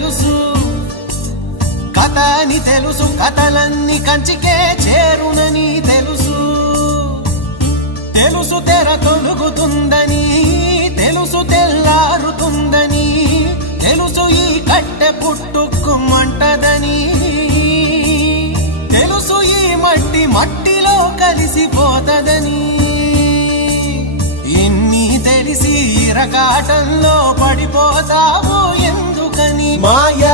తెలుసు, కథ అని తెలుసు, కథలన్నీ కంచికే చేరునని తెలుసు. తెలుసు తెర తొలుగుతుందని, తెలుసు తెల్లారుతుందని, తెలుసు ఈ కట్టె పుట్టుకుమంటదని, తెలుసు ఈ మట్టి మట్టిలో కలిసిపోతదని. ఇన్ని తెలిసి ఇరకాటంలో పడిపోతావు ఎందుకని? మాయ